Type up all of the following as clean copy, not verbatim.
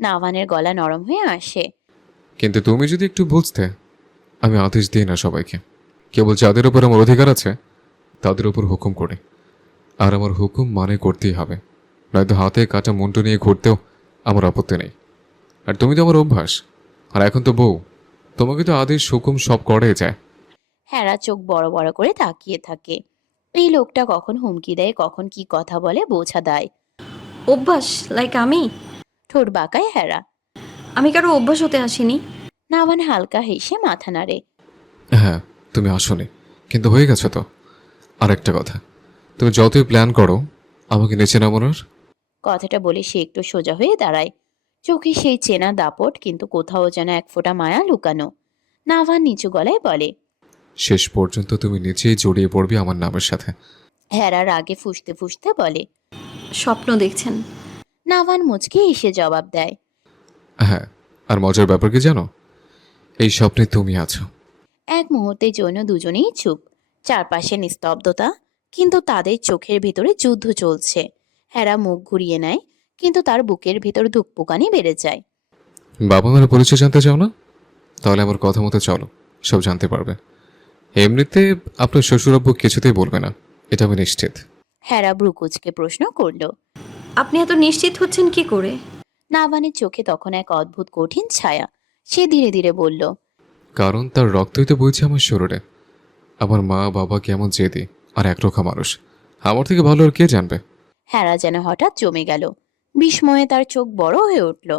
নাভানের গলা নরম হয়ে আসে। কিন্তু তুমি যদি একটু বুঝতে, আমি আদেশ দিই না সবাইকে, কেবল যাদের উপর আমার অধিকার আছে তাদের উপর হুকুম করি। আর আমার হুকুম মানে করতেই হবে, নয়তো হাতে কাটা মুন্টু নিয়ে ঘুরতেও আমার আপত্তি নেই। আর তুমি তো আমার অভ্যাস, আর এখন তো বউ, তোমাকে তো আদেশ হুকুম সব করাই যায়। হেরা চোখ বড় বড় করে তাকিয়ে থাকে। এই লোকটা কখন হুমকি দেয়, কখন কি কথা বলে বোঝা দায়। অভ্যাস লাইক আমি? ঠোঁট বাঁকায় হেরা। আমি কারো অভ্যাস হতে আসিনি। নাভান হালকা হেসে মাথা নাড়ে। হ্যাঁ, তুমি আসোনি, কিন্তু হয়ে গেছো তো। আর একটা কথা, তুমি যতই প্ল্যান করো আমাকে নিচে নামানোর, কথাটা বলে সে একটু সোজা হয়ে দাঁড়ায়। চোখে সেই চেনা দাপট, কিন্তু কোথাও যেন এক ফোঁটা মায়া লুকানো। নাভান নিচু গলায় বলে। শেষ পর্যন্ত তুমি নিচেই জড়িয়ে পড়বে আমার নামের সাথে। হেরা রাগে ফুঁসতে ফুঁসতে বলে। স্বপ্ন দেখছেন? নাভান মুচকে এসে জবাব দেয়। হ্যাঁ, আর মজার ব্যাপার কি জানো, এই স্বপ্নে তুমি আছো। এক মুহূর্তের জন্য দুজনেই চুপ। চারপাশে নিস্তব্ধতা, কিন্তু তাদের চোখের ভিতরে যুদ্ধ চলছে। হেরা মুখ ঘুরিয়ে নেয়, কিন্তু তার বুকের ভিতর ধুকপুকানি বেড়ে যায়। বাবা মার পরিচয় জানতে চাও না? তাহলে আমার কথা মতো চলো, সব জানতে পারবে। এমনিতে আপনার শ্বশুরাব্বু কিছুতেই বলবে না, এটা আমি নিশ্চিত। হেরা ভ্রুকুচকে প্রশ্ন করল। আপনি এত নিশ্চিত হচ্ছেন কি করে? নাভানের চোখে তখন এক অদ্ভুত কঠিন ছায়া। সে ধীরে ধীরে বলল। কারণ তার রক্তই তো বইছে আমার শরীরে। আমার মা বাবা কেমন জেদি আর একরোখা মানুষ, আমার থেকে ভালো আর কে জানবে। হেরা যেন হঠাৎ জমে গেল। বিস্ময়ে তার চোখ বড় হয়ে উঠল।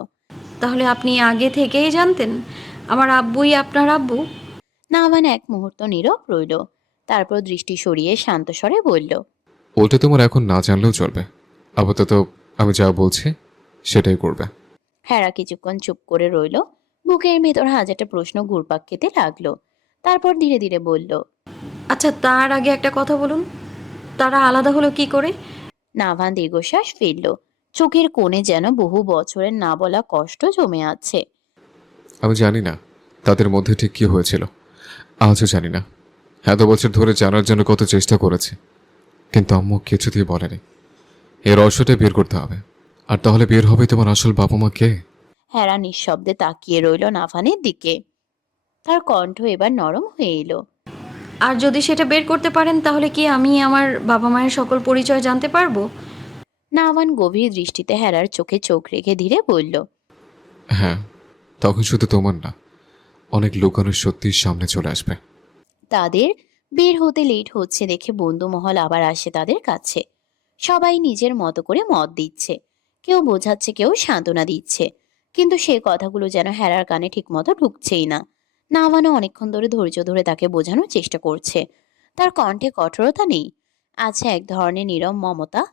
তাহলে আপনি আগে থেকেই জানতেন আমার আব্বুই আপনার আব্বু? নাভান এক মুহূর্ত নীরব রইল। তারপর দৃষ্টি সরিয়ে শান্ত স্বরে বলল। ওটা তোমার এখন না জানলেও চলবে, আপাতত আমি যা বলছি সেটাই করবে। হেরা কিছুক্ষণ চুপ করে রইল। বুকের ভেতর হাজারটা প্রশ্ন ঘুরপাক খেতে লাগলো। তারপর ধীরে ধীরে বলল। আচ্ছা, তার আগে একটা কথা বলুন, তারা আলাদা হলো কি করে? নাভান দীর্ঘশ্বাস ফেলল। চোখের কোণে যেন বহু বছরের না বলা কষ্ট জমে আছে। আমি জানি না তাদের মধ্যে ঠিক কি হয়েছিল, আজও জানি না। এত বছর ধরে জানার জন্য কত চেষ্টা করেছে, কিন্তু আম্মু কিছুতেই বলেনি। এর রহস্যটা বের করতে হবে, আর তাহলে বের হবে তোমার আসল বাবা মা কে। হেরা নিঃশব্দে তাকিয়ে রইল নাভানের দিকে। তার কণ্ঠ এবার নরম হয়ে এলো। আর যদি সেটা বের করতে পারেন তাহলে কি আমি আমার বাবা মায়ের সকল পরিচয় জানতে পারবো? নাভান গভীর দৃষ্টিতে হেরার চোখে চোখ রেখে ধীরে বলল। হ্যাঁ, তখন শুধু তোমার না, অনেক লুকানো সত্যি সামনে চলে আসবে। তাদের বের হতে লেট হচ্ছে দেখে বন্ধু মহল আবার আসে তাদের কাছে। সবাই নিজের মতো করে মত দিচ্ছে। কেউ বোঝাচ্ছে, কেউ সান্ত্বনা দিচ্ছে। কিন্তু সে কথাগুলো যেন হেরার কানে ঠিক মতো ঢুকছেই না। নাভানো অনেকক্ষণ ধরে ধৈর্য ধরে তাকে বোঝানোর চেষ্টা করছে। তার কণ্ঠে কঠোরতা নেই। আছে এক ধরনের নীরব মমতা।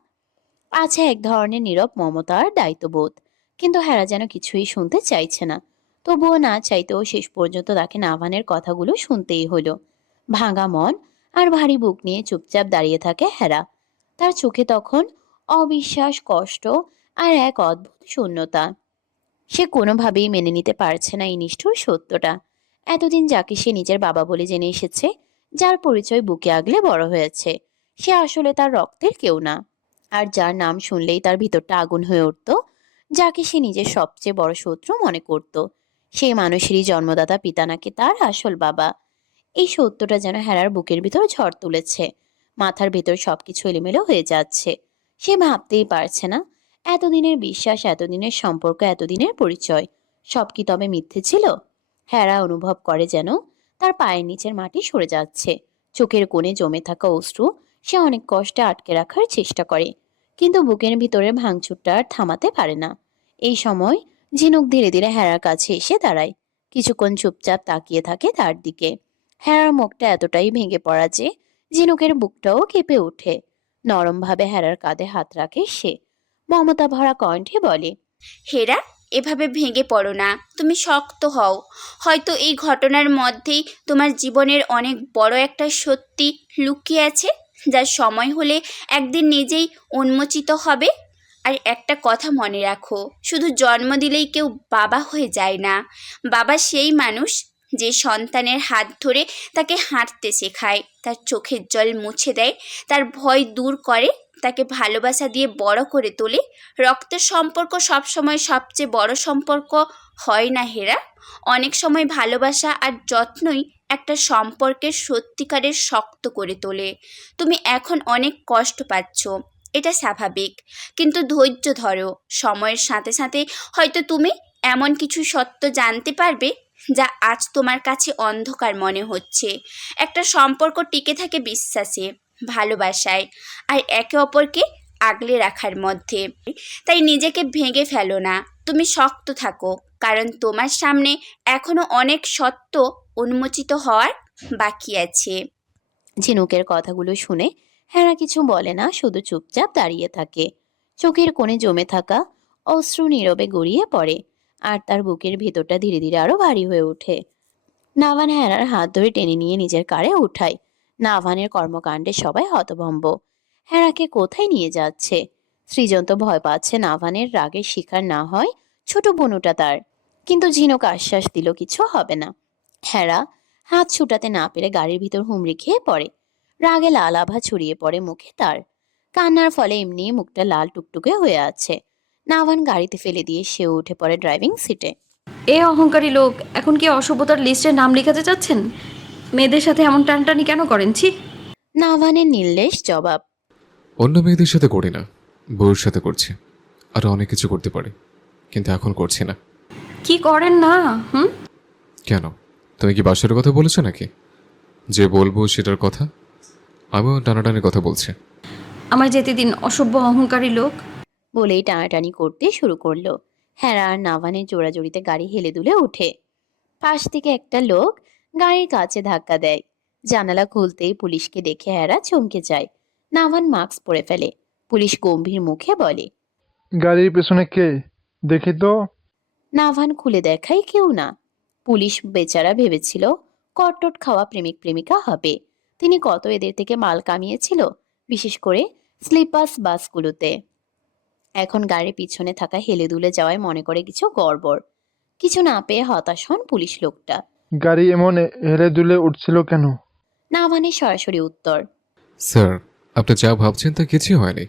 আছে এক ধরনের নীরব মমতা আর দায়িত্ববোধ। কিন্তু হেরা যেন কিছুই শুনতে চাইছে না। তবুও না চাইতেও শেষ পর্যন্ত তাকে নাভানের কথাগুলো শুনতেই হলো। ভাঙা মন আর ভারী বুক নিয়ে চুপচাপ দাঁড়িয়ে থাকে হেরা। তার চোখে তখন অবিশ্বাস, কষ্ট আর এক অদ্ভুত শূন্যতা। সে কোনোভাবেই মেনে নিতে পারছে না এই নিষ্ঠুর সত্যটা। এতদিন যাকে সে নিজের বাবা বলে জেনে এসেছে, যার পরিচয় বুকে আগলে বড় হয়েছে, সে আসলে তার রক্তের কেউ না। আর যার নাম শুনলেই তার ভিতরটা আগুন হয়ে উঠত, যাকে সে নিজের সবচেয়ে বড় শত্রু মনে করত, সেই মানুষেরই জন্মদাতা পিতা নাকি তার আসল বাবা। এই সত্যটা যেন হেরার বুকের ভিতর ঝড় তুলেছে। মাথার ভিতর সবকিছু এলোমেলো হয়ে যাচ্ছে। সে ভাবতেই পারছে না, এতদিনের বিশ্বাস, এতদিনের সম্পর্ক, এতদিনের পরিচয়, সব কি তবে মিথ্যে ছিল? হেরা অনুভব করে যেন তার পায়ের নিচের মাটি সরে যাচ্ছে। চোখের কোণে জমে থাকা অশ্রু সে অনেক কষ্টে আটকে রাখার চেষ্টা করে, কিন্তু বুকের ভিতরে ভাঙচুরটা আর থামাতে পারে না। এই সময় ঝিনুক ধীরে ধীরে হেরার কাছে এসে দাঁড়ায়। কিছুক্ষণ চুপচাপ তাকিয়ে থাকে তার দিকে। হেরার মুখটা এতটাই ভেঙে পড়া যে ঝিনুকের বুকটাও কেঁপে ওঠে। নরমভাবে হেরার কাঁধে হাত রাখে সে। মমতা ভরা কণ্ঠে বলে। হেরা, এভাবে ভেঙে পড়ো না, তুমি শক্ত হও। হয়তো এই ঘটনার মধ্যেই তোমার জীবনের অনেক বড় একটা সত্যি লুকিয়ে আছে, যা সময় হলে একদিন নিজেই উন্মোচিত হবে। আর একটা কথা মনে রাখো, শুধু জন্ম দিলেই কেউ বাবা হয়ে যায় না। বাবা সেই মানুষ যে সন্তানের হাত ধরে তাকে হাঁটতে শেখায়, তার চোখের জল মুছে দেয়, তার ভয় দূর করে, তাকে ভালোবাসা দিয়ে বড় করে তোলে। রক্তের সম্পর্ক সবসময় সবচেয়ে বড় সম্পর্ক হয় না হেরা। অনেক সময় ভালোবাসা আর যত্নই একটা সম্পর্কের সত্যিকারের শক্ত করে তোলে। তুমি এখন অনেক কষ্ট পাচ্ছ, এটা স্বাভাবিক, কিন্তু ধৈর্য ধরো। সময়ের সাথে সাথে হয়তো তুমি এমন কিছু সত্য জানতে পারবে যা আজ তোমার কাছে অন্ধকার মনে হচ্ছে। একটা সম্পর্ক টিকে থাকে বিশ্বাসে, ভালোবাসায় আর একে অপরকে আগলে রাখার মধ্যে। তাই নিজেকে ভেঙে ফেলো না, তুমি শক্ত থাকো, কারণ তোমার সামনে এখনো অনেক সত্য উন্মোচিত হওয়ার বাকি আছে। ঝিনুকের কথাগুলো শুনে হেরা কিছু বলে না, শুধু চুপচাপ দাঁড়িয়ে থাকে। চোখের কোণে জমে থাকা অশ্রু নীরবে গড়িয়ে পড়ে, আর তার বুকের ভেতরটা ধীরে ধীরে আরো ভারী হয়ে ওঠে। নাভান হেরার হাত ধরে টেনে নিয়ে নিজের কারে উঠায়। নাভানের কর্মকাণ্ডে সবাই হতভম্ব। হেরাকে কোথায় নিয়ে যাচ্ছে? সৃজন তো ভয় পাচ্ছে নাভানের রাগের শিকার না হয় ছোট বোনুটা তার। কিন্তু ঝিনুক আশ্বাস দিল কিছু হবে না। হেরা হাত ছুটাতে না পেরে গাড়ির ভিতর হুমড়ি খেয়ে পড়ে। রাগে লাল আভা ছড়িয়ে পড়ে মুখে তার। কান্নার ফলে এমনি মুখটা লাল টুকটুকে হয়ে আছে। নাভান গাড়িতে ফেলে দিয়ে সেও উঠে পড়ে ড্রাইভিং সিটে। এ অহংকারী লোক এখন কি অসভ্যতার লিস্টে নাম লিখাতে চাচ্ছেন? মেয়েদের সাথে এমন টানটানি কেন করেন? ছি। নাভানের নির্লেশ জবাব। অন্য মেয়েদের সাথে করি না, বউর সাথে করছি। আরও অনেক কিছু করতে পারি, কিন্তু এখন করছি না। কি করেন না? কেন, তুমি কি বাসরের কথা বলেছো নাকি? যে বলবো সেটার কথা? আমিও টানাটানির কথা বলছি। আমায় যেতে দিন, অসভ্য অহংকারী লোক। বলেই টানাটানি করতে শুরু করলো। হেরা আর নাভানের জোড়াজড়িতে গাড়ি হেলে দুলে ওঠে। পাশ থেকে একটা লোক গাড়ির কাছে ধাক্কা দেয়। জানালা খুলতেই পুলিশকে দেখে হেরা চমকে যায়। নাভান মাস্ক পরে ফেলে। পুলিশ গম্ভীর মুখে বলে, গাড়ির পেছনে কে? দেখি তো। নাভান খুলে দেখায় কেউ না। পুলিশ বেচারা ভেবেছিল কটটট খাওয়া প্রেমিক প্রেমিকা হবে। তিনি কত এদের থেকে মাল কামিয়েছিল, বিশেষ করে স্লিপার্স বাসগুলোতে। এখন গাড়ির পিছনে থাকা হেলে দুলে যাওয়ায় মনে করে কিছু গড়বড়। কিছু না পেয়ে হতাশ হন পুলিশ লোকটা। গাড়ি এমন হেলে দুলে উঠছিল কেন? নাভানের সরাসরি উত্তর, স্যার, আপনি যা ভাবছেন তা কিছুই হয়নি।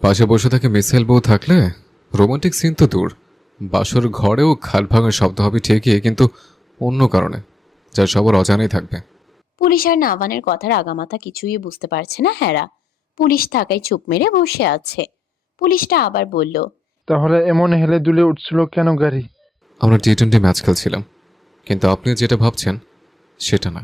পাশে বসে থাকে মিসাইল বউ থাকলে রোমান্টিক সিন তো দূর, বাসর ঘরেও খাট ভাঙার শব্দ হবে ঠিকই, কিন্তু অন্য কারণে, যা সবার অজানাই থাকবে। পুলিশ আর নাভানের কথার আগামাথা কিছুই বুঝতে পারছে না হেরা। পুলিশ থাকায় চুপ মেরে বসে আছে। পুলিশটা আবার বলল, তাহলে এমন হেলে দুলে উঠছিল কেন গাড়ি? আমরা টি-20 ম্যাচ খেলছিলাম, কিন্তু আপনি যেটা ভাবছেন সেটা না।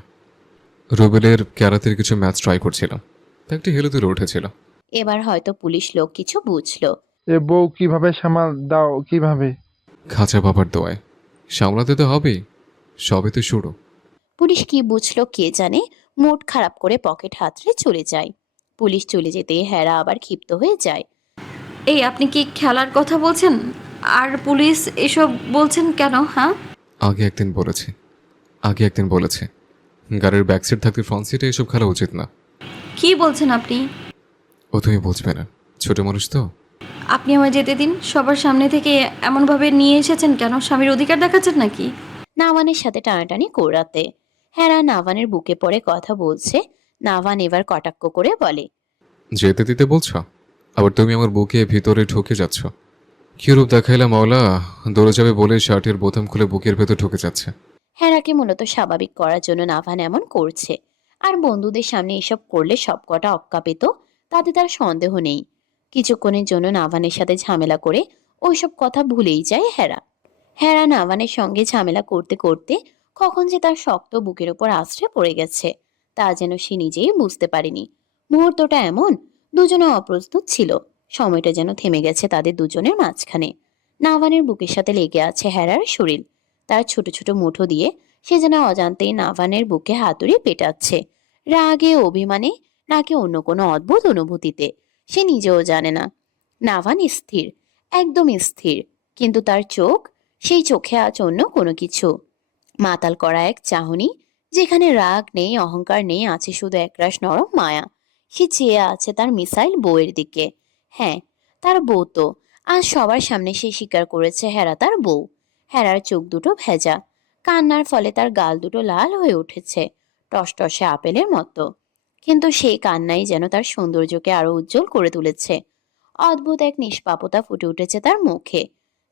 রুবেলের ক্যারাতের কিছু ম্যাচ ট্রাই করছিলাম, তা একটি হেলে দুলে উঠেছিল। এবার হয়তো পুলিশ লোক কিছু বুঝলো। এ বউ কিভাবে সামাল দাও কিভাবে? খাঁচা বাবার দোয়ায় সামলাতে তো হবেই, সবে তো শুরু। পুলিশ কি বুঝলো কে জানে, মুড খারাপ করে পকেট হাতড়ে চলে যায়। পুলিশ চলে যেতে হেরা আবার ক্ষিপ্ত হয়ে যায়। এই আপনি কি খেলার কথা বলছেন? আর পুলিশ এসব বলছেন কেন? আগে একদিন বলেছে গাড়ির ব্যাক সিট থাকতে ফ্রন্ট সিটে এসব খেলা উচিত না। কি বলছেন আপনি? ও তুমি বুঝবে না, ছোট মানুষ তো। আপনি আমায় যেতে দিন। সবার সামনে থেকে এমনভাবে নিয়ে এসেছেন কেন? স্বামীর অধিকার দেখাচ্ছেন নাকি? নাভানের সাথে টানাটানি করাতে হেরা নাভানের বুকে পড়ে কথা বলছে। নাভান এবার কটাক্ষ করে বলে, যেতে দিতে বলছো, আবার তুমি আমার বুকে ভিতরে ঢুকে যাচ্ছ। কি রূপ দেখাইলা মাওলা, দৌড়ে যাবে বলে শার্টের বোতাম খুলে বুকের ভেতর ঢুকে যাচ্ছে। হেরাকে মূলত স্বাভাবিক করার জন্য নাভান এমন করছে। আর বন্ধুদের সামনে এসব করলে সবকটা অক্কা পেত, তাতে তার সন্দেহ নেই। কিছুক্ষণের জন্য নাভানের সাথে ঝামেলা করে ওইসব কথা ভুলেই যায় হেরা। হেরা নাভানের সঙ্গে ঝামেলা করতে করতে কখন যে তার শক্ত বুকের ওপর আশ্রে পড়ে গেছে তা যেন সে নিজেই বুঝতে পারেনি। মুহূর্তটা এমন, দুজনে অপ্রস্তুত ছিল। সময়টা যেন থেমে গেছে তাদের দুজনের মাঝখানে। নাভানের বুকের সাথে লেগে আছে হেরার শরীর। তার ছোট ছোট মুঠো দিয়ে সে যেন অজান্তেই নাভানের বুকে হাতুড়ি পেটাচ্ছে। রাগে, অভিমানে, নাকি অন্য কোনো অদ্ভুত অনুভূতিতে, সে নিজেও জানে না। নাভান স্থির, একদম স্থির, কিন্তু তার চোখ, সেই চোখে আজ অন্য কোনো কিছু। মাতাল করা এক চাহনি, যেখানে রাগ নেই, অহংকার নেই, আছে শুধু একরাশ নরম মায়া। সে চেয়ে আছে তার মিসাইল বউয়ের দিকে। হ্যাঁ, তার বউ তো। আজ সবার সামনে সে স্বীকার করেছে হেরা তার বউ। হেরার চোখ দুটো ভেজা, কান্নার ফলে তার গাল দুটো লাল হয়ে উঠেছে, টসটসে আপেলের মতো। কিন্তু সেই কান্নাই যেন তার সৌন্দর্যকে আরো উজ্জ্বল করে তুলেছে। অদ্ভুত এক নিষ্পাপতা ফুটে উঠেছে তার মুখে,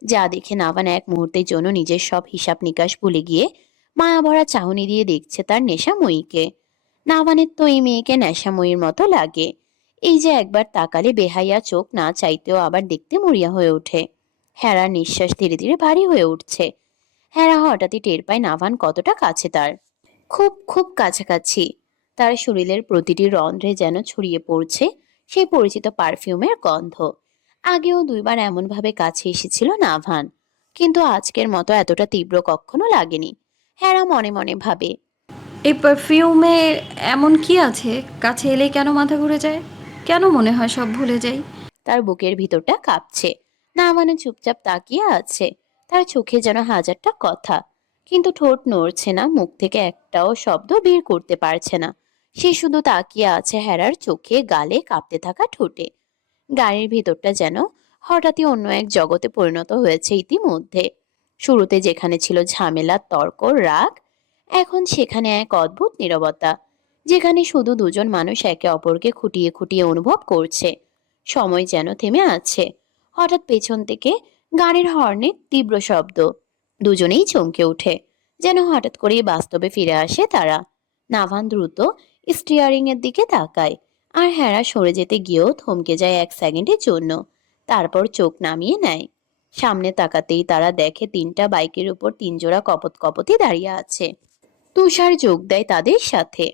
যা দেখে নাভান এক মুহূর্তের জন্য নিজের সব হিসাব নিকাশ ভুলে গিয়ে মায়াভরা চাহনি দিয়ে দেখছে তার নেশাময়ীকে। নাভানের তো এই মেয়েকে নেশাময়ীর মতো লাগে। এই যে একবার তাকালে বেহাইয়া চোখ না চাইতেও আবার দেখতে মরিয়া হয়ে ওঠে। হেরার নিঃশ্বাস ধীরে ধীরে ভারী হয়ে উঠছে। হেরা হঠাৎই টের পায় নাভান কতটা কাছে তার, খুব খুব কাছাকাছি। তার শরীরের প্রতিটি রন্ধ্রে যেন ছড়িয়ে পড়ছে সেই পরিচিত পারফিউমের গন্ধ। আগেও দুইবার এমনভাবে কাছে এসেছিল নাভান, কিন্তু আজকের মতো এতটা তীব্র কখনো লাগেনি। হেরা মনে মনে ভাবে, এই পারফিউমে এমন কি আছে, কাছে এলেই কেন মাথা ঘুরে যায়, কেন মনে হয় সব ভুলে যাই? তার বুকের ভিতরটা কাঁপছে। নাভানো চুপচাপ তাকিয়ে আছে, তার চোখে যেন হাজারটা কথা, কিন্তু ঠোঁট নড়ছে না, মুখ থেকে একটাও শব্দ বের করতে পারছে না। সে শুধু তাকিয়ে আছে হেরার চোখে, গালে, কাঁপতে থাকা ঠোঁটে। গাড়ির ভিতরটা যেন হঠাৎই অন্য এক জগতে পরিণত হয়েছে ইতিমধ্যে। শুরুতে যেখানে ছিল ঝামেলা, তর্ক, রাগ, এখন সেখানে এক অদ্ভুত নীরবতা, যেখানে শুধু দুজন মানুষ একে অপরকে খুঁটিয়ে খুঁটিয়ে অনুভব করছে। সময় যেন থেমে আছে। হঠাৎ পেছন থেকে গাড়ির হর্নের তীব্র শব্দ। দুজনেই চমকে ওঠে, যেন হঠাৎ করেই বাস্তবে ফিরে আসে তারা। নাভান দ্রুত স্টিয়ারিং এর দিকে তাকায়, আর হেরা সরে যেতে গিয়েও থমকে যায় এক সেকেন্ডের জন্য। তারপর চোখ নামিয়ে নেয়। সামনে তাকাতেই তারা দেখে তিনটা বাইকের উপর তিনজোড়া কপত কপতি দাঁড়িয়ে আছে। তুষার যোগ দেয় তাদের সাথে।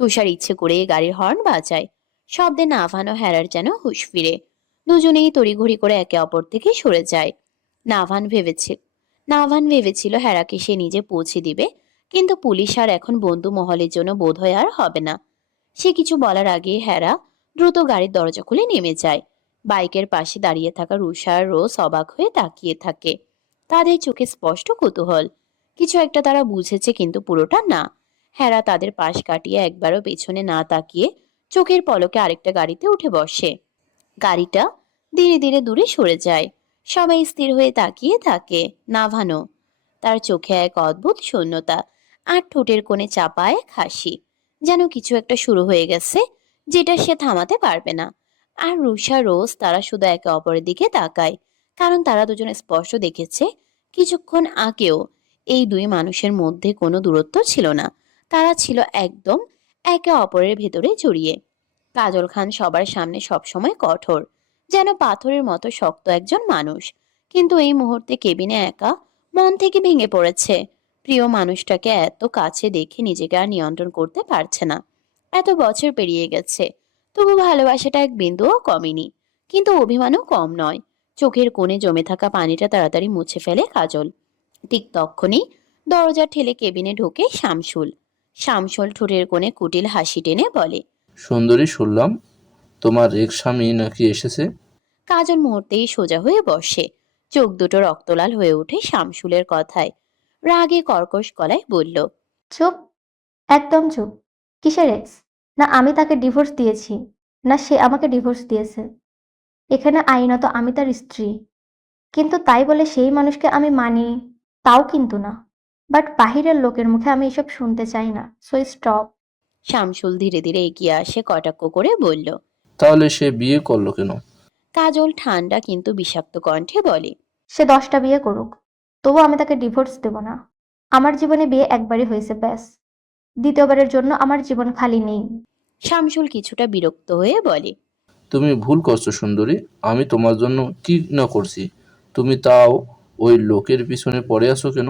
তুষার ইচ্ছে করে গাড়ির হর্ন বাজায়। শব্দে নাভান ও হেরার যেন হুঁশ ফিরে। দুজনেই তড়িঘড়ি করে একে অপর থেকে সরে যায়। নাভান ভেবেছে নাভান ভেবেছিল হেরাকে সে নিজে পৌঁছে দিবে, কিন্তু পুলিশ আর এখন বন্ধু মহলের জন্য বোধহয় আর হবে না। সে কিছু বলার আগে হেরা দ্রুত গাড়ির দরজা খুলে নেমে যায়। বাইকের পাশে দাঁড়িয়ে থাকা রুষা আর রোজ অবাক হয়ে তাকিয়ে থাকে। তাদের চোখে স্পষ্ট কৌতূহল। কিছু একটা তারা বুঝেছে, কিন্তু পুরোটা না। হেরা তাদের পাশ কাটিয়ে একবারও পেছনে না তাকিয়ে চোখের পলকে আরেকটা গাড়িতে উঠে বসে। গাড়িটা ধীরে ধীরে দূরে সরে যায়। সবাই স্থির হয়ে তাকিয়ে থাকে। নাভানো, তার চোখে এক অদ্ভুত শূন্যতা, আর ঠোঁটের কোণে চাপা এক হাসি, যেন কিছু একটা শুরু হয়ে গেছে যেটা সে থামাতে পারবে না। আর রুষা, রোজ তারা শুধু একে অপরের দিকে তাকায়, কারণ তারা দুজনে স্পষ্ট দেখেছে কিছুক্ষণ আগেও এই দুই মানুষের মধ্যে কোনো দূরত্ব ছিল না। তারা ছিল একদম একে অপরের ভেতরে জড়িয়ে। কাজল খান সবার সামনে সবসময় কঠোর, যেন পাথরের মতো শক্ত একজন মানুষ, কিন্তু এই মুহূর্তে কেবিনে একা মন থেকে ভেঙে পড়েছে। প্রিয় মানুষটাকে এত কাছে দেখে নিজেকে আর নিয়ন্ত্রণ করতে পারছে না। এত বছর পেরিয়ে গেছে, তবু ভালোবাসাটা এক বিন্দুও কমেনি, কিন্তু অভিমানও কম নয়। চোখের কোণে জমে থাকা পানিটা তাড়াতাড়ি মুছে ফেলে কাজল। ঠিক তক্ষুনি দরজা ঠেলে কেবিনে ঢোকে শামসুল। শামসুল ঠোঁটের কোণে কুটিল হাসি টেনে বলে, সুন্দরী, শুনলাম তোমার এক স্বামী নাকি এসেছে। কাজল মুহূর্তেই সোজা হয়ে বসে। চোখ দুটো রক্তলাল হয়ে ওঠে শামসুলের কথায়। রাগে কর্কশ গলায় বলল, চুপ, একদম চুপ। কিসের এক্স? না আমি তাকে ডিভোর্স দিয়েছি, না সে আমাকে ডিভোর্স দিয়েছে। এখানে আইনত আমি তার স্ত্রী, কিন্তু তাই বলে সেই মানুষকে আমি মানি তাও কিন্তু না। বাট বাহিরের লোকের মুখে আমি এসব শুনতে চাই না, সো স্টপ। শামসুল ধীরে ধীরে এগিয়ে আসে, কটাক্ষ করে বলল। তাহলে সে বিয়ে করলো কেন? কাজল ঠান্ডা কিন্তু বিষাক্ত কণ্ঠে বলে, সে 10টা বিয়ে করুক, তবু আমি তাকে ডিভোর্স দেব না। আমার জীবনে বিয়ে একবারই হয়েছে, ব্যাস। দ্বিতীয়বারের জন্য আমার জীবন খালি নেই। শামসুল কিছুটা বিরক্ত হয়ে বলে, তুমি ভুল করছো সুন্দরী, আমি তোমার জন্য কি না করছি, তুমি তাও ওই লোকের পিছনে পড়ে আছো কেন?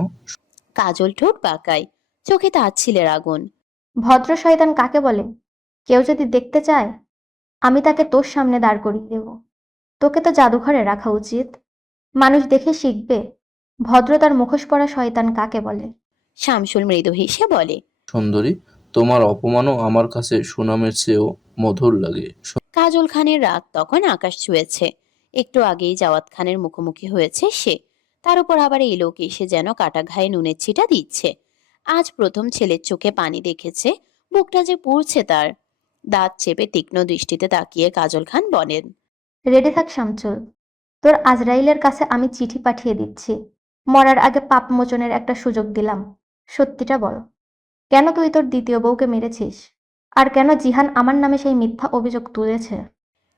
কাজল ঠোঁট পাকায়, চোখে তাচ্ছিলের আগুন। ভদ্র শয়তান কাকে বলে? কেউ যদি দেখতে চায়, আমি তাকে তোর সামনে দাঁড় করিয়ে দেব। তোকে তো জাদুঘরে রাখা উচিত, মানুষ দেখে শিখবে ভদ্রতার মুখোশ পরা শয়তান কাকে বলে। শামসুল মৃদু হেসে বলে, সুন্দরী, তোমার অপমানও আমার কাছে সুনামের চেয়েও মধুর লাগে। কাজল খানের রাগ তখন আকাশ ছুঁয়েছে। একটু আগেই জাওয়াত খানের মুখোমুখি হয়েছে সে, তার উপর আবার এই লোক এসে যেন কাটা ঘায়ে নুনের ছিটা দিচ্ছে। আজ প্রথম ছেলের চোখে পানি দেখেছে, বুকটা যে পুড়ছে তার। দাঁত চেপে তীক্ষ্ণ দৃষ্টিতে তাকিয়ে কাজল খান বলেন, রেডি থাক শামচুল, তোর আজরাইলের কাছে আমি চিঠি পাঠিয়ে দিচ্ছি। মরার আগে পাপ মোচনের একটা সুযোগ দিলাম। সত্যিটা বল, কেন তুই তোর দ্বিতীয় বউকে মেরেছিস? আর কেন জিহান আমার নামে সেই মিথ্যা অভিযোগ তুলেছে?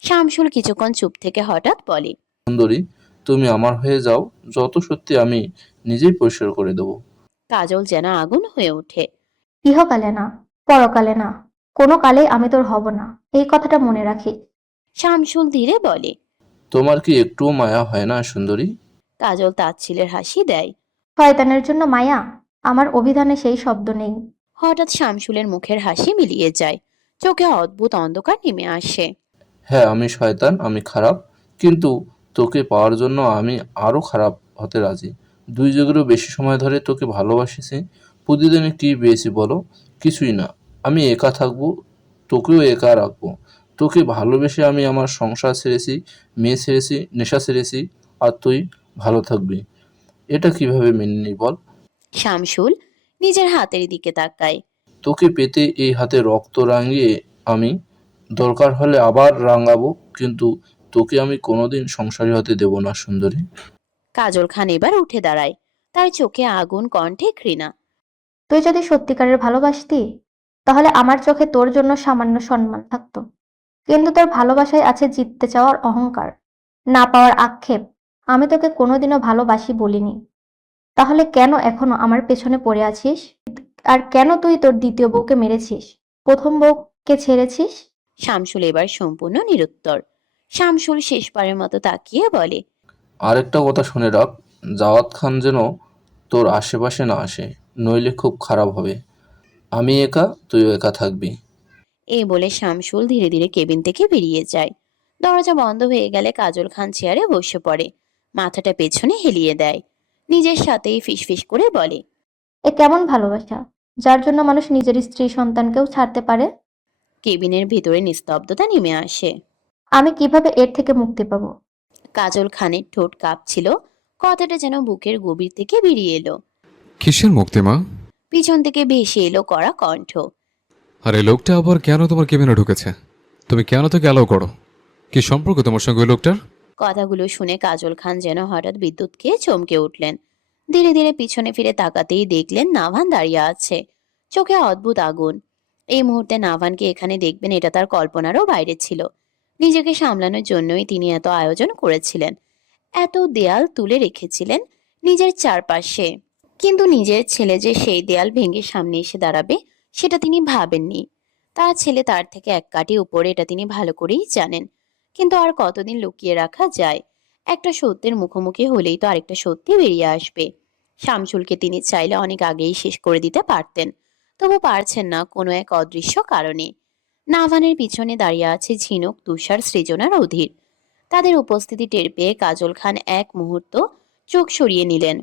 শামসুল কিছুক্ষণ চুপ থেকে হঠাৎ বলে, সুন্দরী, তুমি আমার হয়ে যাও, যত সত্যি আমি নিজেই পরিষ্কার করে দেবো। কাজল যেন আগুন হয়ে ওঠে। ইহকালে না, পরকালে না, কোনো কালেই আমি তোর হব না, এই কথাটা মনে রাখিস। শামসুল ধীরে বলে। তোমার কি একটুও মায়া হয় না সুন্দরী? কাজল তাচ্ছিলের হাসি দেয়। শয়তানের জন্য মায়া? আমার অভিধানে সেই শব্দ নেই। হঠাৎ শামসুলের মুখের হাসি মিলিয়ে যায়, চোখে অদ্ভুত অন্ধকার নেমে আসে। হ্যাঁ, আমি শয়তান, আমি খারাপ, কিন্তু তোকে পাওয়ার জন্য আমি আরো খারাপ হতে রাজি। 2 যুগেরও বেশি সময় ধরে তোকে ভালোবাসিছি। প্রতিদিনে কি পেয়েছি বলো? কিছুই না। আমি একা থাকবো, তোকেও একা রাখবো। তোকে ভালোবেসে আমি আমার সংসার ছেড়েছি, মেয়ে ছেড়েছি, নেশা ছেড়েছি, আর তুই ভালো থাকবি। এটা কিভাবে মেনে নিই বল? শামসুল নিজের হাতের দিকে তাকায়। তোকে পেতে এই হাতে রক্ত রাঙিয়ে আমি দরকার হলে আবার রাঙাবো, কিন্তু তোকে আমি কোনোদিন সংসারী হতে দেব না সুন্দরী। কাজল খান এবার উঠে দাঁড়ায়, তার চোখে আগুন, কণ্ঠে ঘৃণা। তুই যদি সত্যিকারের ভালোবাসতি, তাহলে আমার চোখে তোর জন্য সামান্য সম্মান থাকতো। কিন্তু তোর ভালোবাসায় আছে জিততে চাওয়ার অহংকার, না পাওয়ার আক্ষেপ। আমি তোকে কোনোদিনও ভালোবাসি বলিনি। তাহলে কেন এখনো আমার পেছনে পড়ে আছিস? আর কেন তুই তোর দ্বিতীয় বউকে মেরেছিস, প্রথম বউকে ছেড়েছিস? শামসুল এবার সম্পূর্ণ নিরুত্তর। শামসুল শেষবারের মতো তাকিয়ে বলে, আরেকটা কথা শুনে রাখ, জাওয়াত খান যেন তোর আশেপাশে না আসে, নইলে খুব খারাপ হবে। আমি একা, তুইও একা থাকবি। এই বলে শামসুল ধীরে ধীরে কেবিন থেকে বেরিয়ে যায়। দরজা বন্ধ হয়ে গেলে কাজল খান চেয়ারে বসে পড়ে, মাথাটা পেছনে হেলিয়ে দেয়। নিজের সাথেই ফিসফিস করে বলে, এ কেমন ভালোবাসা, যার জন্য মানুষ নিজের স্ত্রী সন্তানকেও ছাড়তে পারে? কেবিনের ভিতরে নিস্তব্ধতা নেমে আসে। আমি কিভাবে এর থেকে মুক্তি পাবো? কাজল খানের ঠোঁট কাঁপছিল, কথাটা যেন বুকের গভীর থেকে বেরিয়ে এলো। কিসের মুক্তি মা? পিছন থেকে ভেসে এলো কড়া কণ্ঠ। আর এই লোকটা আবার কেন তোমার কেবিনে ঢুকেছে? তুমি কেন তাকে অ্যালাউ করো? কি সম্পর্ক তোমার সঙ্গে ওই লোকটার? কথাগুলো শুনে কাজল খান যেন হঠাৎ বিদ্যুৎ খেয়ে চমকে উঠলেন। ধীরে ধীরে পিছনে ফিরে তাকাতেই দেখলেন নাভান দাঁড়িয়ে আছে, চোখে অদ্ভুত আগুন। এই মুহূর্তে নাভানকে এখানে দেখবেন এটা তার কল্পনারও বাইরে ছিল। নিজেকে সামলানোর জন্যই তিনি এত আয়োজন করেছিলেন, এত দেয়াল তুলে রেখেছিলেন নিজের চারপাশে। কিন্তু নিজের ছেলে যে সেই দেয়াল ভেঙে সামনে এসে দাঁড়াবে, সেটা তিনি ভাবেননি। তার ছেলে তার থেকে এক কাঠি উপরে, এটা তিনি ভালো করেই জানেন। কিন্তু আর কতদিন লুকিয়ে রাখা যায়? একটা সত্যের মুখোমুখি হলেই তো আরেকটা সত্যি বেরিয়ে আসবে। শামসুলকে তিনি চাইলে অনেক আগেই শেষ করে দিতে পারতেন, তবু পারছেন না কোনো এক অদৃশ্য কারণে। নাভানের পিছনে দাঁড়িয়ে আছে ঝিনুক, তুষার, সৃজনার অধীর। তাদের উপস্থিতি টের পেয়ে কাজল খান এক মুহূর্ত চোখ সরিয়ে নিলেন।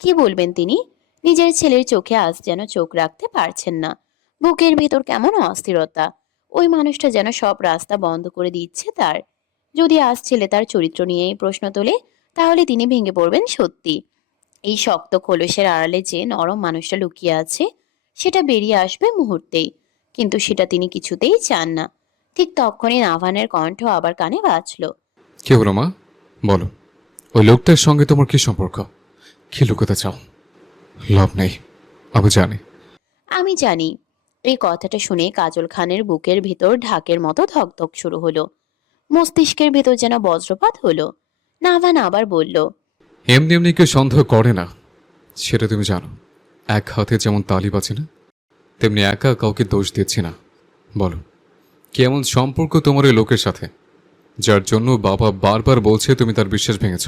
কি বলবেন তিনি? নিজের ছেলের চোখে আজ যেন চোখ রাখতে পারছেন না। বুকের ভেতর কেমন অস্থিরতা। ওই মানুষটা যেন সব রাস্তা বন্ধ করে দিচ্ছে তার। যদি আজ ছেলে তার চরিত্র নিয়েই প্রশ্ন তোলে, তাহলে তিনি ভেঙে পড়বেন সত্যি। এই শক্ত খোলসের আড়ালে যে নরম মানুষটা লুকিয়ে আছে, সেটা বেরিয়ে আসবে মুহূর্তেই। কিন্তু সেটা তিনি কিছুতেই চান না। ঠিক তখনই নাভানের কণ্ঠ আবার কানে বাজল। কি হলো মা? বলো, ওই লোকটার সঙ্গে তোমার কি সম্পর্ক? কি লুকোতে চাও? লাভ নেই, আমি জানি। আমি জানি। এই কথাটা শুনে কাজল খানের বুকের ভিতর ঢাকের মতো ধকধক শুরু হলো, মস্তিষ্কের ভিতর যেন বজ্রপাত হলো। নাভান আবার বলল, এমনি এমনি কেউ সন্দেহ করে না, সেটা তুমি জানো। এক হাতে যেমন তালি বাজে না, তেমনি একা কাউকে দোষ দিচ্ছি না। বলো, কেমন সম্পর্ক তোমার ওই লোকের সাথে, যার জন্য বাবা বারবার বলছে তুমি তার বিশ্বাস ভেঙেছ?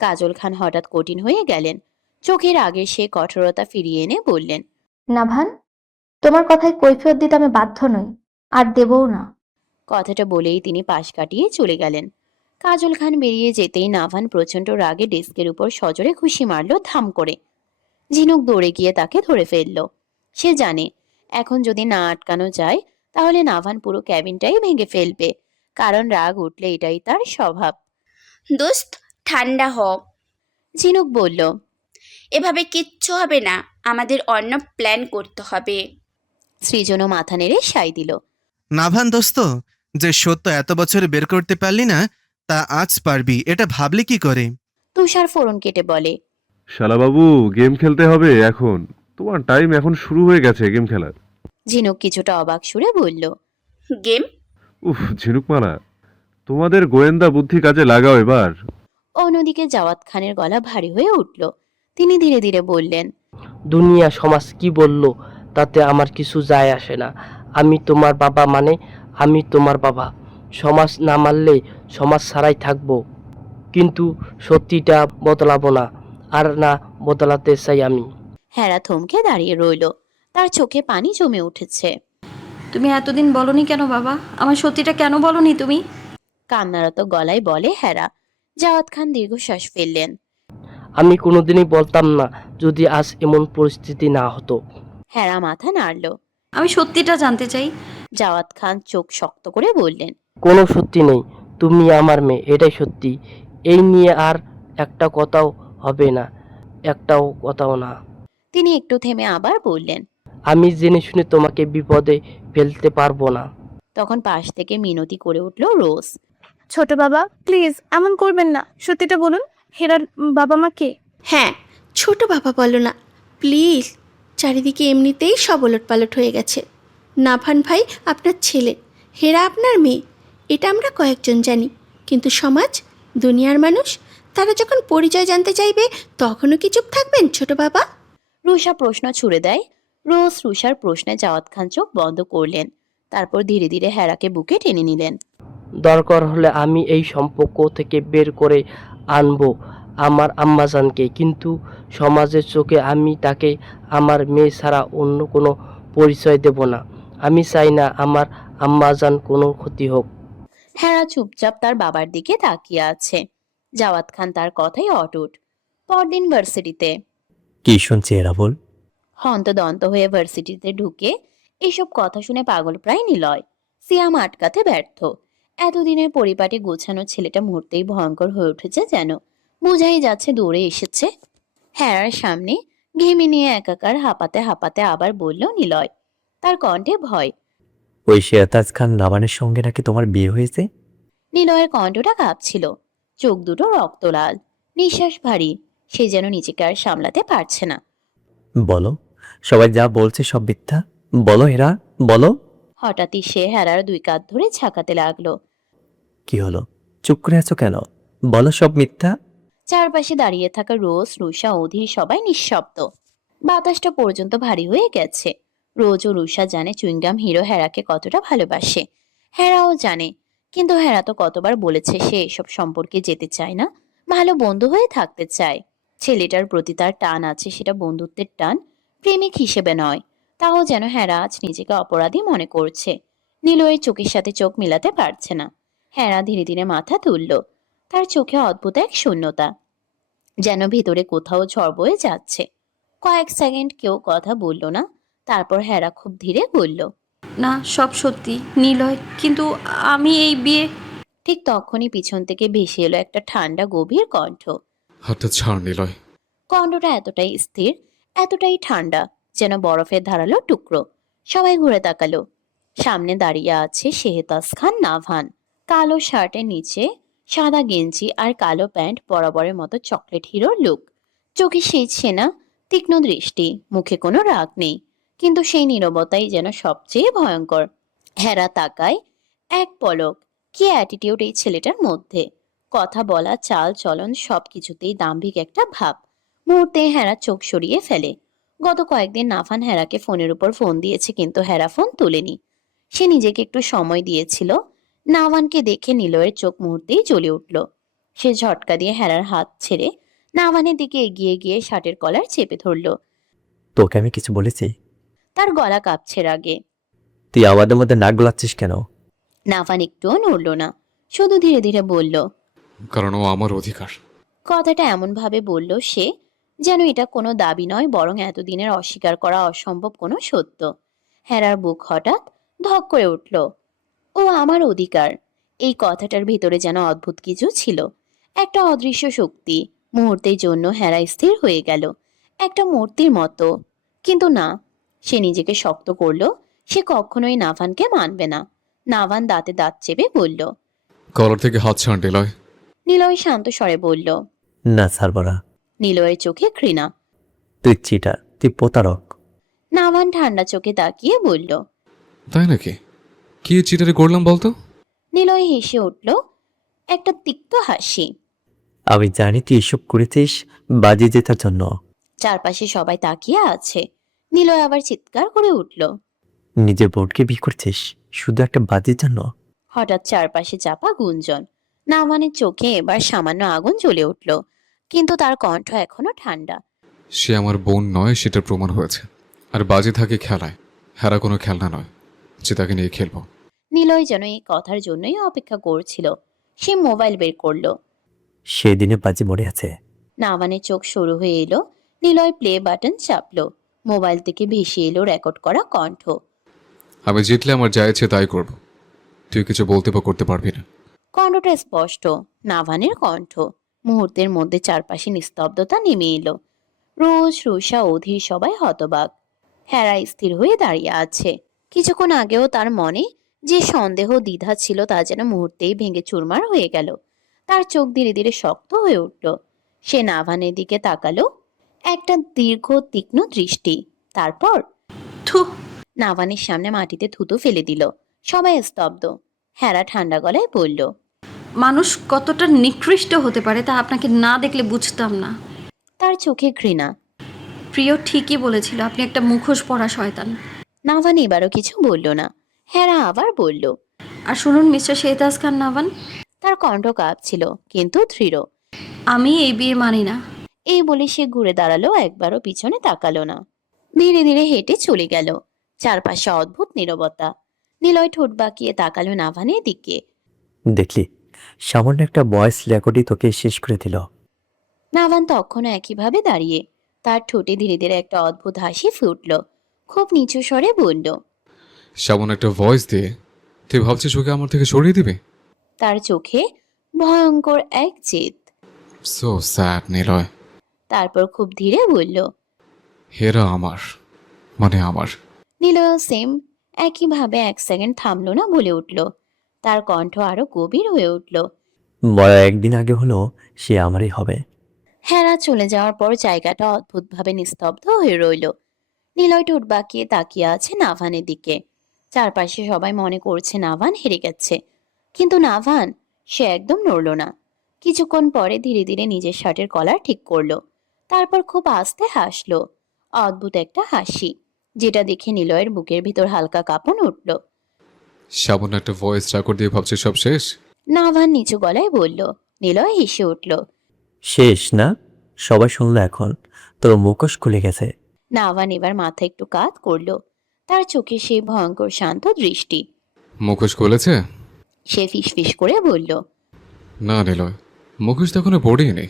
কাজল খান হঠাৎ কঠিন হয়ে গেলেন। চোখের আগে সে কঠোরতা ফিরিয়ে এনে বললেন, নাভান, তোমার কথায় কৈফিয়ত দিতে আমি বাধ্য নই, আর দেবও না। কথাটা বলেই তিনি পাশ কাটিয়ে চলে গেলেন। কাজল খান বেরিয়ে যেতেই নাভান প্রচন্ড রাগে ডেস্কের উপর সজোরে ঘুষি মারল ধাম করে। ঝিনুক দৌড়ে গিয়ে তাকে ধরে ফেলল। সে জানে এখন যদি না আটকানো যায়, তাহলে নাভান পুরো ক্যাবিনটাই ভেঙে ফেলবে, কারণ রাগ উঠলে এটাই তার স্বভাব। দোস্ত, ঠান্ডা হ। ঝিনুক বলল, এভাবে কিচ্ছু হবে না, আমাদের অন্য প্ল্যান করতে হবে। সৃজনও মাথা নেড়ে সাই দিল। নাভান দোস্ত, যে সত্য এত বছর বের করতে পারলি না, তা আজ পারবি, এটা ভাবলি কি করে? তুষার ফোড়ন কেটে বলে, শালাবাবু, গেম খেলতে হবে এখন। তোমার টাইম এখন শুরু হয়ে গেছে গেম খেলার। ঝিনুক কিছুটা অবাক সুরে বলল। গেম? উফ ঝিনুকমালা, তোমাদের গোয়েন্দা বুদ্ধি কাজে লাগাও এবার। অন্যদিকে জাওয়াত খানের গলা ভারী হয়ে উঠল। তিনি ধীরে ধীরে বললেন, দুনিয়া সমাজ কি বলল তাতে আমার কিছু যায় আসে না। আমি তোমার বাবা মানে আমি তোমার বাবা। সমাজ না মানলে সমাজ ছাড়াই থাকবো, কিন্তু সত্যিটা বদলাবো না, আর না বদলাতে চাই আমি। হেরা থমকে দাঁড়িয়ে রইল। তার চোখে পানি জমে উঠেছে। তুমি এতদিন বলনি কেন বাবা? আমার সত্যিটা কেন বলনি তুমি? কান্নারত গলায় বলে হেরা। জাওয়াত খান দীর্ঘশ্বাস ফেললেন। আমি কোনোদিনই বলতাম না যদি আজ এমন পরিস্থিতি না হতো। হেরা মাথা নাড়ল। আমি সত্যিটা জানতে চাই। জাওয়াত খান চোখ শক্ত করে বললেন, কোনো সত্যি নেই, তুমি আমার মেয়ে, এটাই সত্যি। এই নিয়ে আর একটা কথাও হবে না, একটাও কথাও না। তিনি একটু থেমে আবার বললেন, আমি জেনে শুনে তোমাকে বিপদে ফেলতে পারবো না। তখন পাশ থেকে মিনতি করে উঠল রোজ। ছোট বাবা প্লিজ এমন করবেন না, সত্যিটা বলুন, হেরার বাবা মা কে? হ্যাঁ, ছোট বাবা বলো না প্লিজ। চারিদিকে এমনিতেই সব ওলটপালট হয়ে গেছে। নাভান ভাই আপনার ছেলে, হেরা আপনার মেয়ে, এটা আমরা কয়েকজন জানি, কিন্তু সমাজ, দুনিয়ার মানুষ, তারা যখন পরিচয় জানতে চাইবে তখনও কি চুপ থাকবেন ছোট বাবা? রুষা প্রশ্ন ছুড়ে দেয়। রোজ রুষার প্রশ্নে জাওয়াত খান চোখ বন্ধ করলেন। তারপর ধীরে ধীরে হেরাকে বুকে টেনে নিলেন। দরকার হলে আমি এই সম্পর্ক থেকে বের করে আনবো আমার আম্মাজানকে, কিন্তু সমাজের চোখে আমি তাকে আমার মেয়ে ছাড়া অন্য কোনো পরিচয় দেব না। আমি চাই না আমার আম্মাজান কোনো ক্ষতি হোক। হেরা চুপচাপ তার বাবার দিকে তাকিয়ে আছে। জাওয়াত খান তার কথাই অটুট। পরদিন ভার্সিটিতে। কি শুনছি এরা বল? হন্তদন্ত হয়ে ভার্সিটিতে ঢুকে এসব কথা শুনে পাগল প্রায় নিলয়। সিয়াম আটকাতে ব্যর্থ। এতদিনের পরিপাটি গোছানো ছেলেটা মুহূর্তেই ভয়ঙ্কর হয়ে উঠেছে যেন। বোঝাই যাচ্ছে দৌড়ে এসেছে। হেরার সামনে ঘেমে নিয়ে একাকার হাঁপাতে হাঁপাতে আবার বলল নিলয়। তার কণ্ঠে ভয়। ওই শেয়াতাজ খান নাবানের সঙ্গে নাকি তোমার বিয়ে হয়েছে? নিলয়ের কণ্ঠটা কাঁপছিল। চোখ দুটো রক্তলাল, নিঃশ্বাস ভারী। সে যেন নিজেকে আর সামলাতে পারছে না। বলো, সবাই যা বলছে সব মিথ্যা? বলো এরা, বলো। হঠাৎই সে হেরার দুই কাঁধ ধরে ঝাঁকাতে লাগলো। কি হলো, চুপ করে আছো কেন? বলো সব মিথ্যা। চারপাশে দাঁড়িয়ে থাকা রোজ, রুষা, অধীর সবাই নিঃশব্দ। বাতাসটা পর্যন্ত ভারী হয়ে গেছে। রোজ ও রুষা জানে চুইংগাম হিরো হেরাকে কতটা ভালোবাসে। হেরাও জানে, কিন্তু হেরা তো কতবার বলেছে সে এসব সম্পর্কে যেতে চায় না, ভালো বন্ধু হয়ে থাকতে চায়। ছেলেটার প্রতি তার টান আছে, সেটা বন্ধুত্বের টান, প্রেমিক হিসেবে নয়। তাও যেন হেরা আজ নিজেকে অপরাধী মনে করছে। নিলয়ের চোখের সাথে চোখ মিলাতে পারছে না। হেরা ধীরে ধীরে মাথা তুলল। তার চোখে অদ্ভুত এক শূন্যতা, যেন ভিতরে কোথাও ঝড় বয়ে যাচ্ছে। কয়েক সেকেন্ড কেউ কথা বলল না। তারপর হেরা খুব ধীরে বলল, না, সব সত্যি নিলয়, কিন্তু আমি এই বিয়ে। ঠিক তখনই পিছন থেকে ভেসে এলো একটা ঠান্ডা গভীর কণ্ঠ। হাতটা ছাড় নিলয়। কণ্ঠটা এতটাই স্থির, এতটাই ঠান্ডা, যেন বরফের ধারালো টুকরো। সবাই ঘুরে তাকালো। সামনে দাঁড়িয়ে আছে শেহতাজ খান নাভান। কালো শার্টের নিচে সাদা গেঞ্জি আর কালো প্যান্ট, বরাবরের মতো চকলেট হিরোর লুক। চোখে সেই ছেনা তীক্ষ্ণ দৃষ্টি, মুখে কোনো রাগ নেই, কিন্তু সেই নীরবতাই যেন সবচেয়ে ভয়ঙ্কর। হেরা তাকায়, এক পলক। কি অ্যাটিটিউড এই ছেলেটার মধ্যে! কথা বলা, চাল চলন সবকিছুতেই দাম্ভিক একটা ভাব। মুহূর্তে হেরা চোখ সরিয়ে ফেলে। গত কয়েকদিন নাফান হেরাকে ফোনের উপর ফোন দিয়েছে, কিন্তু হেরা ফোন তোলেনি। সে নিজেকে একটু সময় দিয়েছিল। নাভানকে দেখে নিলয়ের চোখ মুহূর্তেই জ্বলে উঠল। সে ঝটকা দিয়ে হেরার হাত ছেড়ে নাভানের দিকে এগিয়ে গিয়ে শার্টের কলার চেপে ধরল। তোকে আমি কিছু বলেছি? তার গলা কাঁপছে রাগে। তুই আমাদের মধ্যে নাক গলাচ্ছিস কেন? নাভান একটুও নড়ল না, শুধু ধীরে ধীরে বলল, কারণ ও আমার অধিকার। কথাটা এমন ভাবে বলল সে, যেন এটা কোনো দাবি নয়, বরং এতদিনের অস্বীকার করা অসম্ভব কোনো সত্য। হেরার বুক হঠাৎ ধক করে উঠল। ও আমার অধিকার। এই কথাটার ভিতরে যেন অদ্ভুত কিছু ছিল, একটা অদৃশ্য শক্তি। মুহূর্তের জন্য হেরা স্থির হয়ে গেল, একটা মূর্তির মতো। কিন্তু না, সে নিজেকে শক্ত করল। সে কখনোই নাভানকে মানবে না। নাভান দাঁতে দাঁত চেপে বলল, কলার থেকে হাত ছাড় নিলয়। নিলয় শান্ত স্বরে বলল, না ছাড়বো না। নিলয়ের চোখে ঘৃণা। তুই চিটার, তুই প্রতারক। নাভান ঠান্ডা চোখে তাকিয়ে বলল। তাই নাকি? কি চিটারি করলাম বলতো? নিলয় হেসে উঠল, একটা তিক্ত হাসি। আমি জানি তুই এসব করেছিস বাজি জেতার জন্য। চারপাশে সবাই তাকিয়ে আছে। নিলয় আবার চিৎকার করে উঠল। নিজের বোনকে বিয়ে করছিস শুধু একটা বাজির জন্য? হঠাৎ চারপাশে চাপা গুঞ্জন। নাভানের চোখে এবার সামান্য আগুন জ্বলে উঠল, কিন্তু তার কণ্ঠ এখনো ঠান্ডা। সে আমার বোন নয়, সেটার প্রমাণ হয়েছে। আর বাজি থাকে খেলায়, হেরা কোনো খেলনা নয় যে তাকে নিয়ে খেলবো। নিলয় যেন এই কথার জন্যই অপেক্ষা করছিল। সে মোবাইল বের করলো। সেদিনে বাজি মরে আছে। নাভানের চোখ শুরু হয়ে এলো। নিলয় প্লে বাটন চাপলো। মোবাইল থেকে ভেসে এলো রেকর্ড করা কণ্ঠ। আমি জিতলে আমার যা ইচ্ছে তাই করব, তুই কিছু বলতে বা করতে পারবি না। কণ্ঠটা স্পষ্ট, নাভানের কণ্ঠ। মুহূর্তের মধ্যে চারপাশে নিস্তব্ধতা নেমে এলো। রোজ, রুষা, অধীর সবাই হতবাক। হেরা স্থির হয়ে দাঁড়িয়ে আছে। কিছুক্ষণ আগেও তার মনে যে সন্দেহ দ্বিধা ছিল তা যেন মুহূর্তেই ভেঙে চুরমার হয়ে গেল। তার চোখ ধীরে ধীরে শক্ত হয়ে উঠল। সে নাভানের দিকে তাকালো, একটা দীর্ঘ তীক্ষ্ণ দৃষ্টি। তারপর থু। নাভানের সামনে মাটিতে থুতু ফেলে দিল। সবাই স্তব্ধ। হেরা ঠান্ডা গলায় বলল, মানুষ কতটা নিকৃষ্ট হতে পারে তা আপনাকে না দেখলে বুঝতাম না। তার চোখে ঘৃণা। প্রিয় ঠিকই বলেছিল, আপনি একটা মুখোশ পরা শয়তান। নাভান এবারও কিছু বলল না। হেরা আবার বলল, আর শুনুন মিস্টার শেহতাজ খান নাভান, তার কণ্ঠ কাঁপছিল কিন্তু দৃঢ়। আমি এই বিয়ে মানি না। এই বলে সে ঘুরে দাঁড়ালো, একবারও পিছনে তাকালো না। ধীরে ধীরে হেঁটে চলে গেল। চারপাশে অদ্ভুত নীরবতা। নিলয় ঠোঁট বাঁকিয়ে তাকালো নাভানের দিকে। দেখলি, সামান্য একটা ভয়েস রেকর্ডই তোকে শেষ করে দিল। নাভান তখনও একইভাবে দাঁড়িয়ে। তার ঠোঁটে ধীরে ধীরে একটা অদ্ভুত হাসি ফুটল। খুব নিচু স্বরে বলল, সামনে একটা ভয়েস দিয়ে তুই ভাবছিস ওকে আমার থেকে সরিয়ে দিবে? তার চোখে ভয়ঙ্কর এক জেদ। So sad Niloy. তারপর খুব ধীরে বলল, হেরা আমার, মানে আমার। নিলয় সেম একইভাবে এক সেকেন্ড থামলো না, বলে উঠল। তার কণ্ঠ আরো গভীর হয়ে উঠল। মরা একদিন আগে হলো সে আমারই হবে। হেরা চলে যাওয়ার পর জায়গাটা অদ্ভুতভাবে নিস্তব্ধ হয়ে রইল। নিলয় ঠোঁট বাঁকিয়ে তাকিয়ে আছে নাভানের দিকে। চারপাশে সবাই মনে করছে নাভান হেরে গেছে, কিন্তু নাভান, সে একদম নড়ল না। কিছুক্ষণ পরে ধীরে ধীরে নিজের শার্টের কলার ঠিক করলো। তারপর খুব আস্তে হাসলো, অদ্ভুত একটা হাসি, যেটা দেখে নিলয়ের বুকের ভিতর হালকা কাঁপন উঠল। সামান্য একটা ভয়েস রেকর্ড দিয়ে ভাবছিস সব শেষ? নাভান নিচু গলায় বলল। নিলয় হেসে উঠল। শেষ না, সবাই শুনলো এখন তোর মুখোশ খুলে গেছে। নাভান এবার মাথা একটু কাত করলো। তার চোখে সেই ভয়ঙ্কর শান্ত দৃষ্টি। মুখোশ খুলেছে? সে ফিসফিস করে বলল। না নিলয়, মুখোশ তো এখনো পড়েই নেই।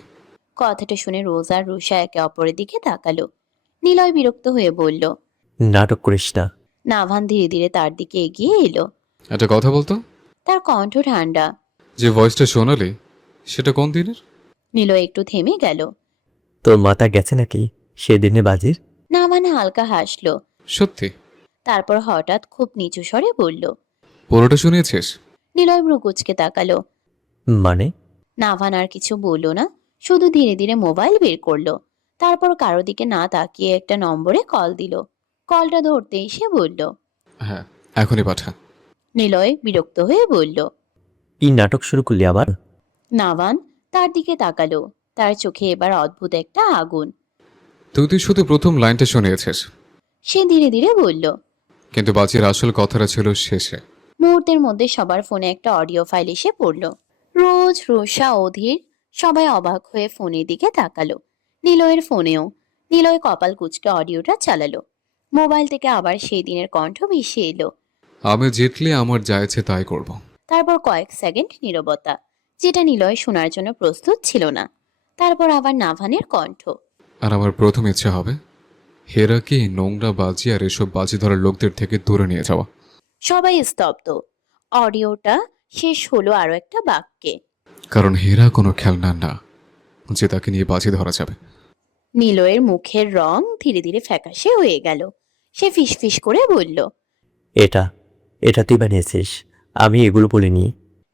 কথাটা শুনে রোজ আর রুষা একে অপরের দিকে তাকালো। নিলয় বিরক্ত হয়ে বলল। নাটক করিস না। নাভান ধীরে ধীরে তার দিকে এগিয়ে এলো। একটা কথা বলতো, তার কণ্ঠ ঠান্ডা। যে ভয়েসটা শোনালি সেটা কোন দিনের? নিলয় একটু থেমে গেল। তোর মাথা গেছে নাকি সেদিনে বাজির? নাভান হালকা হাসলো। সত্যি? তারপর হঠাৎ খুব নিচু স্বরে বলল। পুরোটা শুনিয়েছিস? নিলয় ভ্রু কুঁচকে তাকালো। মানে? নাভান আর কিছু বলল না, শুধু ধীরে ধীরে মোবাইল বের করলো। তারপর কারো দিকে না তাকিয়ে একটা নম্বরে কল দিল। কলটা ধরতে এসে বলল। হ্যাঁ, এখনই পাঠা। নিলয় বিরক্ত হয়ে বলল। কি নাটক শুরু করলি আবার? নাভান তার দিকে তাকালো। তার চোখে এবার অদ্ভুত একটা আগুন। তুই শুধু প্রথম লাইনটা শুনিয়েছিস। সে ধীরে ধীরে বলল। কিন্তু বাজির আসল কথাটা ছিল শেষে। মুহূর্তের মধ্যে সবার ফোনে একটা অডিও ফাইল এসে পড়ল। রোজ, রুষা, অধীর সবাই অবাক হয়ে ফোনের দিকে তাকালো। নিলয়ের ফোনেও। নিলয় কপাল কুঁচকে অডিওটা চালালো। মোবাইল থেকে আবার সেই দিনের কণ্ঠ ভেসে এলো। আমি জিতলে আমার যা ইচ্ছে তাই করব। তারপর কয়েক সেকেন্ড নীরবতা, যেটা নিলয় শোনার জন্য প্রস্তুত ছিল না। তারপর আবার নাভানের কণ্ঠ। আর আমার প্রথম ইচ্ছা হবে হেরাকে নোংরা বাজি আর এসব বাজি ধরার লোকদের থেকে দূরে নিয়ে যাওয়া। সবাই স্তব্ধ। অডিওটা শেষ হলো আরো একটা বাক্যে। কারণ হেরা কোনো খেলনা না যে তাকে নিয়ে বাজি ধরা যাবে। নিলয়ের মুখের রং ধীরে ধীরে ফ্যাকাশে হয়ে গেল। সে ফিসফিস করে বলল। এটা এটা তুই বানিয়েছিস, আমি এগুলো বলিনি।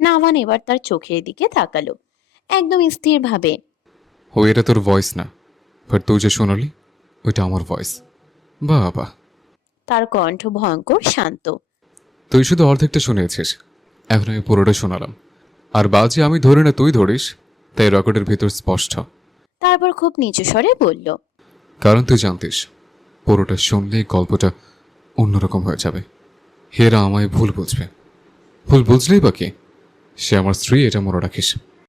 নাভান এবার তার চোখের দিকে তাকালো, একদম স্থির ভাবে। ও এটা তোর ভয়েস না, বাট তুই যে শোনালি ওইটা আমার ভয়েস। বাবা, তার কণ্ঠ ভয়ঙ্কর শান্ত। তুই শুধু অর্ধেকটা শুনেছিস, এখন আমি পুরোটা শোনালাম। আর বাজে আমি ধরি না তুই ধরিস, তাই রেকর্ডের ভিতর স্পষ্ট। তারপর খুব নিচু স্বরে বলল, কারণ তুই জানতিস পুরোটা শুনলেই গল্পটা অন্যরকম হয়ে যাবে। হেরা আমায় ভুল বুঝবে। ভুল বুঝলেই বা কি, সে আমার স্ত্রী, এটা মনে রাখিস।